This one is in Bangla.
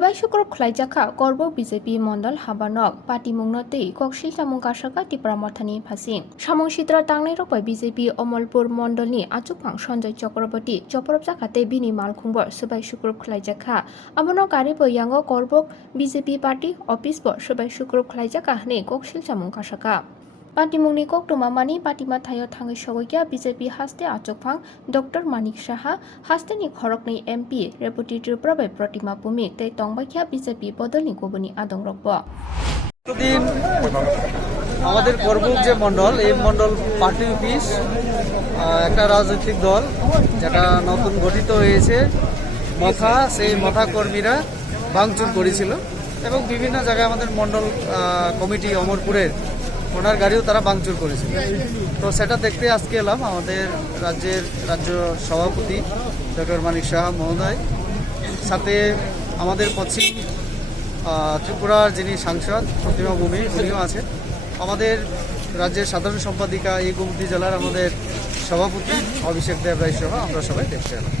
Subai Shukrop Khlaijaka, Karbook BJP Mondal Habanok, Pati Mungnoti, Kokshil Tamung Kasaka, Tripura Mothani Phasing. Samung Shitra Tangnai Rokbai BJP Omolpur Mondolni, Achupang Sonjay Choprobjak, Choprobjak Bini Malkhumbar, Subai Shukrop Khlaijaka, Abono Karibo Yango Karbook BJP Party, Office Board, Subai Shukrop Khlaijaka, Ne Kokshil Tamung Kasaka. Pati Mungni Koktuma Mani, Pati Mathayo Thang Shogoya, BJP Haste Achupang, Dr. Manik Shaha, Haste Ni Khorokni MP, Rebati Tripura by Pratima Pumi, Te Tongbakia BJP Bodolni Gobuni Adong Rokbo. দিন আমাদের করবুক যে মন্ডল এই মন্ডল পার্টি অফিস একটা রাজনৈতিক দল যেটা নতুন গঠিত হয়েছে মথা সেই মথা কর্মীরা ভাঙচুর করেছিল এবং বিভিন্ন জায়গায় আমাদের মন্ডল কমিটি অমরপুরের ওনার গাড়িও তারা ভাঙচুর করেছিল। তো সেটা দেখতে আজকে এলাম আমাদের রাজ্য সভাপতি ডক্টর মানিক সাহা মহোদয়, সাথে আমাদের পশ্চিম ত্রিপুরার যিনি সাংসদ প্রতিমা ভূমি উনিও আছেন, আমাদের রাজ্যের সাধারণ সম্পাদিকা এই গোমতী জেলার আমাদের সভাপতি অভিষেক দেব রায় সহ আমরা সবাই দেখতে এলাম।